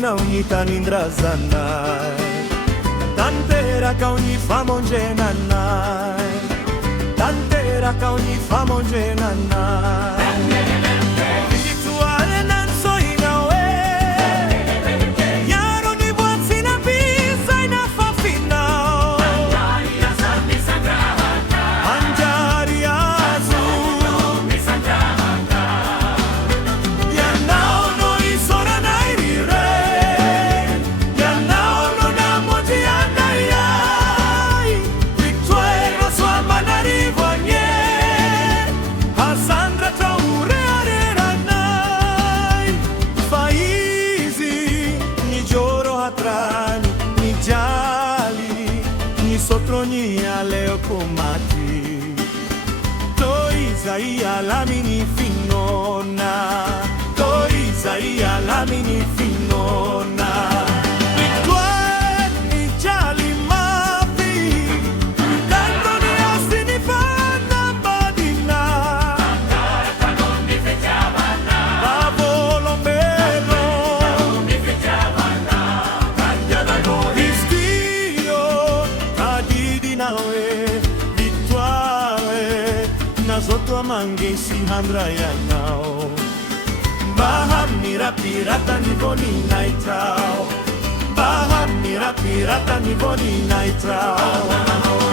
na unyita nindrazanai tantera ka unifamonjenanai tantera ka unifamonjenanai Sotronia leo kumati Toizaia lamini finona Toizaia lamini finona Victoire jali mafi Dantoni asini fana badina Kanoni fechavana Bavolo melo Kanoni fechavana Kanjana gori Victoire Nazoto mangesi handra ya nao Baham nira pirata ni boni naitao Baham nira pirata ni boni naitao